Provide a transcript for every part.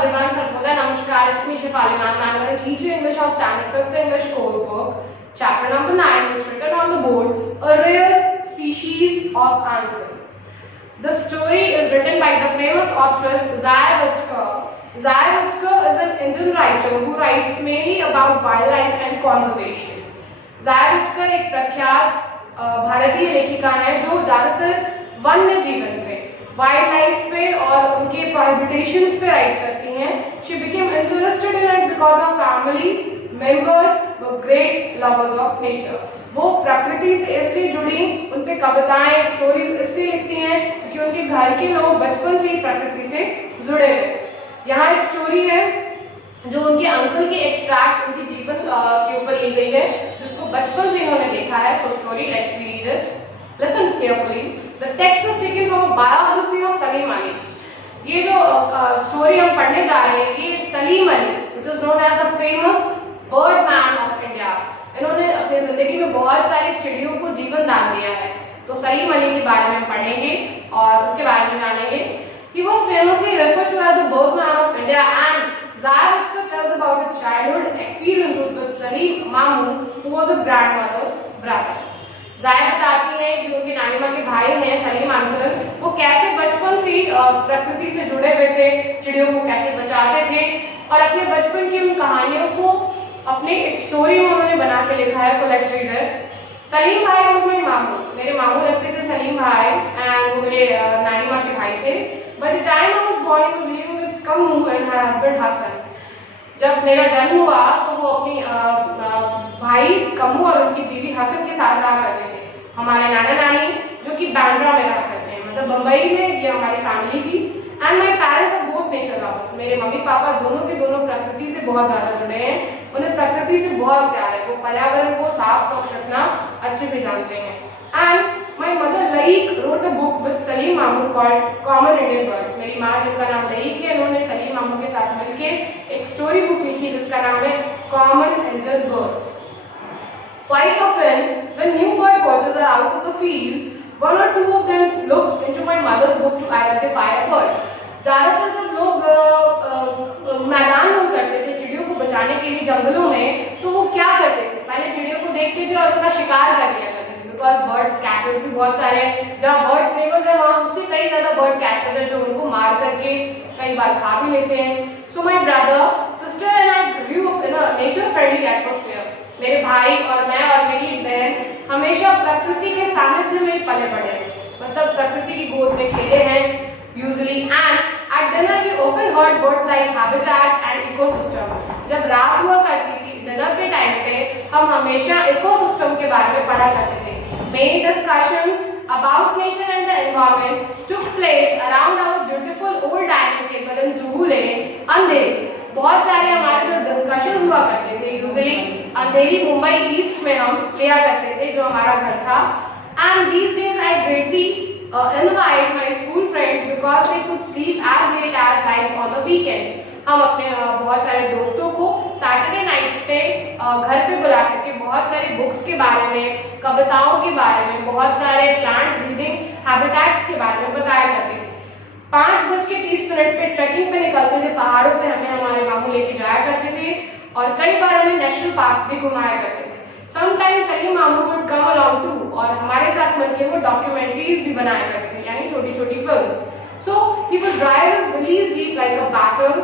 everyone, Sarpoda Namaskar, it's me Shefali ma'am. I'm going to teach you English of Standard 5th English course book. Chapter number 9 is written on the board, A Rare Species of Angle. The story is written by the famous authoress Zaya Uttkar. Zaya Uttkar is an Indian writer who writes mainly about wildlife and conservation. Zaya Uttkar एक प्रख्यात भारतीय लेखिका है जो ज़्यादातर वन्य जीवन पे, वाइल्ड लाइफ पे और उनके प्रोहिबिटेशंस पे राइट करती हैं. She became interested in it because her family members were great lovers of nature. वो प्रकृति से इसलिए जुड़ी, उन पे कविताएं, स्टोरीज इसलिए लिखती हैं क्योंकि उनके घर के लोग बचपन से ही प्रकृति से जुड़े हुए. यहाँ एक स्टोरी है जो उनके अंकल के एक्सट्रैक्ट उनके जीवन के ऊपर ली गई है, जिसको बचपन से इन्होंने देखा है. So story, let's read it. Listen carefully. The text is taken from a biography of Salim Ali. ये जो स्टोरी हम पढ़ने जा रहे हैं, ये Salim Ali, which is known as the famous birdman of India. इन्होंने अपनी जिंदगी में बहुत सारी चिड़ियों को जीवन दान दिया है. तो सलीम अली के बारे में पढ़ेंगे और उसके बारे में जानेंगे. He was famously referred to as the birdman of India, and Zaya Uttkar tells about his childhood experiences with Salim Mamu, who was a grandmother's brother. जाया बताती है जो उनकी नानी माँ के भाई हैं सलीम अंकल, वो कैसे बचपन से प्रकृति से जुड़े हुए थे, चिड़ियों को कैसे बचाते थे और अपने बचपन की उन कहानियों को अपने एक स्टोरी में उन्होंने बना के लिखा है. तो लेट्स रीड इट. सलीम भाई वाज माय मामू. मेरे मामू लगते थे सलीम भाई, एंड वो मेरे नानी माँ के भाई थे. By the time I was born he was living with Kammu and her husband Hasan. जब मेरा जन्म हुआ तो वो अपनी भाई कम्मू और उनकी बीवी हसन के साथ रहा करते थे. हमारे नाना नानी जो कि बांद्रा में रहा करते हैं, मतलब बंबई में, ये हमारी फैमिली थी. And my parents are both nature lovers. मेरे मम्मी पापा दोनों के दोनों प्रकृति से बहुत ज्यादा जुड़े हैं. उन्हें प्रकृति से बहुत प्यार है. वो पर्यावरण को साफ स्वच्छ रखना अच्छे से जानते हैं. And my mother Laeeq wrote a book with Salim मामू कॉल्ड कॉमन इंडियन बर्ड्स. मेरी माँ जिनका नाम लईक है, उन्होंने सलीम मामू के साथ मिलकर एक स्टोरी बुक लिखी जिसका नाम है common Indian birds. Quite often, when new bird watchers are out in the field, one or two of them look into my mother's book to identify a bird. ज़्यादातर जब लोग मैदान में उतरते थे चिड़ियों को बचाने के लिए जंगलों में, तो वो क्या करते थे, पहले चिड़ियों को देखते थे और उनका शिकार कर लिया करते थे. बिकॉज बर्ड कैचर्स भी बहुत सारे हैं. जहाँ बर्ड सेवर्स है वहाँ उससे कई ज़्यादा बर्ड कैचर्स हैं जो उनको मार करके कई बार खा भी लेते हैं. So my brother, sister and I grew up in a nature friendly atmosphere. मेरे भाई और मैं और मेरी बहन हमेशा प्रकृति के सानिध्य में पले बड़े हैं, मतलब प्रकृति की गोद में खेले हैं usually. And at dinner we often heard words like habitat and ecosystem. जब रात हुआ करती थी डिनर के टाइम पे हम हमेशा इकोसिस्टम के बारे में पढ़ा करते थे. Many discussions about nature and the environment took place around our beautiful old dining table in Juhu Lane, अंधेरी. बहुत सारे हमारे जो डिस्कशंस हुआ करते थे यूजुअली अंधेरी मुंबई ईस्ट में हम लिया करते थे जो हमारा घर था. And these days I greatly invite my school friends because they could sleep as late as like on the weekends. हम अपने बहुत सारे दोस्तों को सैटरडे नाइट्स पे घर पे बुला करके बहुत सारी बुक्स के बारे में, कविताओं के बारे में, बहुत सारे प्लांट ब्रीडिंग हैबिटेट्स के बारे में बताया करते थे. 5:30 पे ट्रैकिंग पे निकलते थे पहाड़ों पे. हमें हमारे मामू लेके जाया करते थे और कई बार हमें नेशनल पार्क्स भी घुमाया करते थे. समटाइम्स सलीम मामू वुड कम अलोंग टू, और हमारे साथ मिलकर वो डॉक्यूमेंट्रीज भी बनाया करते थे, यानी छोटी छोटी films. So he would drive his valise jeep like a battle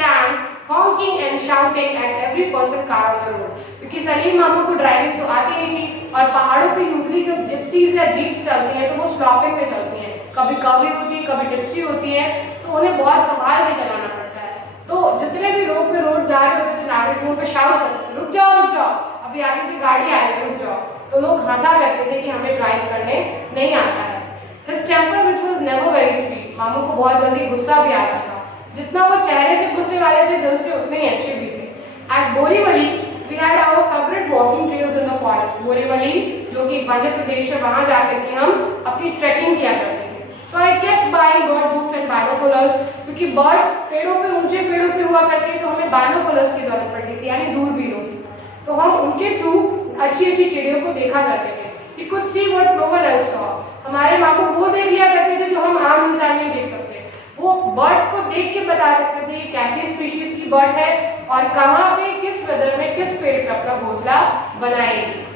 tank, honking and shouting at every person car on the road. क्योंकि सलीम मामू को ड्राइविंग तो आती नहीं थी और पहाड़ों पे यूजुअली जब जिप्सीज या जीप्स चलती हैं तो वो स्टॉपिंग में चलती हैं. कभी कवी होती है, कभी टिप्सी होती है, तो उन्हें बहुत संभाल के चलाना पड़ता है. तो जितने भी लोग पे रोड जा रहे होते थे नागरिक उन पे शाउट करते थे, रुक जाओ, अभी आगे से गाड़ी आ रही है, रुक जाओ. तो लोग हंसा करते थे कि हमें ड्राइव करने नहीं आता है. His temper which was never very sweet. मामू को बहुत जल्दी गुस्सा भी आता था. जितना वो चेहरे से गुस्से वाले थे, दिल से उतने ही अच्छे भी थे. At Borivali we had our favorite walking trails in the forest. Borivali जो कि वन्य प्रदेश है, वहाँ जाकर के हम अपनी ट्रैकिंग किया करते थे. So I kept buying bird books and binoculars क्योंकि बर्ड्स पेड़ों पे, ऊंचे पेड़ों पे हुआ करते तो हमें बाइनोकुलर्स की जरूरत पड़ती थी, यानी दूरबीनों की. तो हम उनके थ्रू अच्छी अच्छी चिड़ियों को देखा करते थे. He could see what no one else saw. हमारे मामू वो देख लिया करते थे जो हम आम इंसान नहीं देख सकते. वो बर्ड को देख के बता सकते थे कैसी स्पीशीज की बर्ड है और कहाँ पे किस वेदर में किस पेड़ पे अपना घोंसला बनाएगी।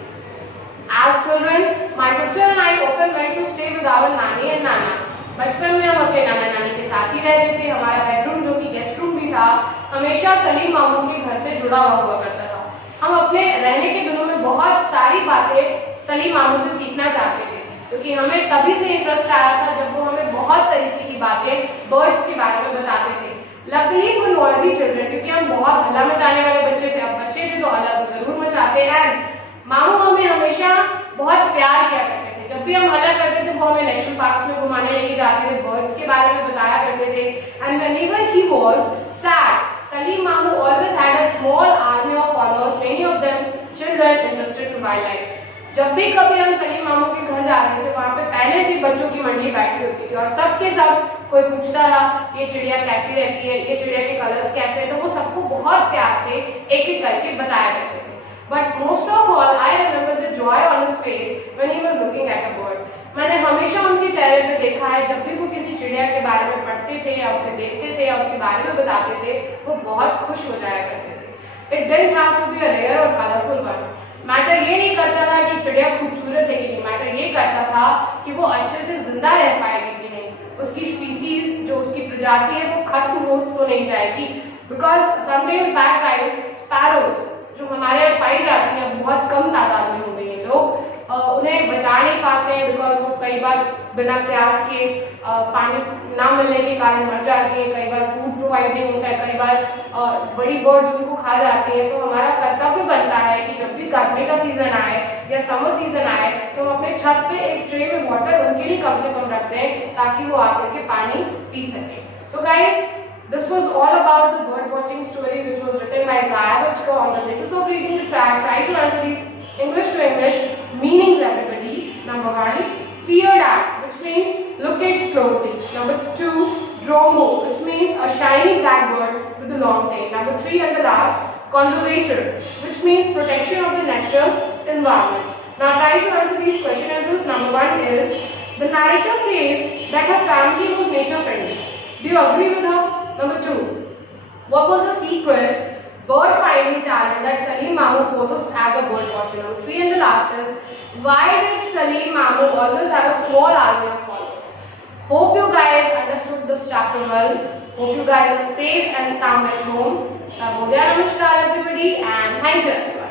As children, my sister and I often went to stay with our नानी and नाना। बचपन में हम अपने नाना नानी के साथ ही रहते थे। हमारा बेडरूम जो कि गेस्ट रूम भी था हमेशा सलीम मामू के घर से जुड़ा हुआ करता था। हम अपने रहने के दिनों में बहुत सारी बातें सलीम मामू से सीखना चाहते थे क्योंकि हमें तभी से इंटरेस्ट आया था जब वो हमें बहुत तरीके की बातें बर्ड्स के बारे में बताते थे। लकीली वो नॉइजी चिल्ड्रन, क्योंकि हम बहुत हल्ला मचाने वाले बच्चे थे, अब बच्चे थे तो हल्ला तो जरूर मचाते हैं। मामू हमें हमेशा बहुत प्यार किया करते थे। जब भी हम हल्ला करते थे वो हमें नेशनल पार्क्स में घुमाने लेके जाते थे, बर्ड्स के बारे में बताया करते थे। And whenever he was sad, Salim Mamu always had a small army of followers, many of them children interested in wildlife. जब भी कभी हम सलीम मामू के घर जाते थे वहाँ पे पहले से बच्चों की मंडली बैठी होती थी और सबके सब कोई पूछता था ये चिड़िया कैसी रहती है, ये चिड़िया के कलर्स कैसे हैं, तो वो सबको बहुत प्यार से एक एक करके बताया करते थे। But most of all, I remember the joy on his face when he was looking at a bird. मैंने हमेशा उनके चेहरे पे देखा है जब भी वो किसी चिड़िया के बारे में पढ़ते थे या उसे देखते थे या उसके बारे में बताते थे वो बहुत खुश हो जाया करते थे। It didn't have to be a rare or colorful one. Matter ये नहीं करता था कि चिड़िया खूबसूरत है कि नहीं, मैटर ये करता था कि वो अच्छे से जिंदा रह पाएगी कि नहीं, उसकी स्पीसीज जो उसकी प्रजाति है वो खत्म हो तो नहीं जाएगी। Because some days back guys, sparrows जो हमारे यहाँ पाई जाती है बहुत कम तादाद में हो गई हैं, लोग उन्हें बचा नहीं पाते हैं बिकॉज वो कई बार बिना प्यास के पानी ना मिलने के कारण मर जाती है, कई बार फूड प्रोवाइड नहीं होता है, कई बार बड़ी बर्ड्स उनको खा जाती है। तो हमारा कर्तव्य बनता है कि जब भी गर्मी का सीजन आए या समर सीजन आए तो हम अपने छत पे एक ट्रे में वाटर उनके लिए कम से कम रखते हैं ताकि वो आकर के पानी पी सके। So guys, this was all about the bird watching story which was written by Zaya Bachko on the basis of reading the track. Try to answer these English to English meanings, everybody. Number 1, peered at, which means look it closely. Number 2, dromo, which means a shiny black bird with a long tail. Number 3 and the last, conservator, which means protection of the natural environment. Now try to answer these question answers. Number 1 is, the narrator says that her family was nature friendly. Do you agree with her? Number 2, what was the secret bird finding talent that Saleem Mamu possessed as a bird watcher? Number 3 and the last is, why did Saleem Mamu always have a small army of followers? Hope you guys understood this chapter well. Hope you guys are safe and sound at home. Namaskar everybody and thank you everyone.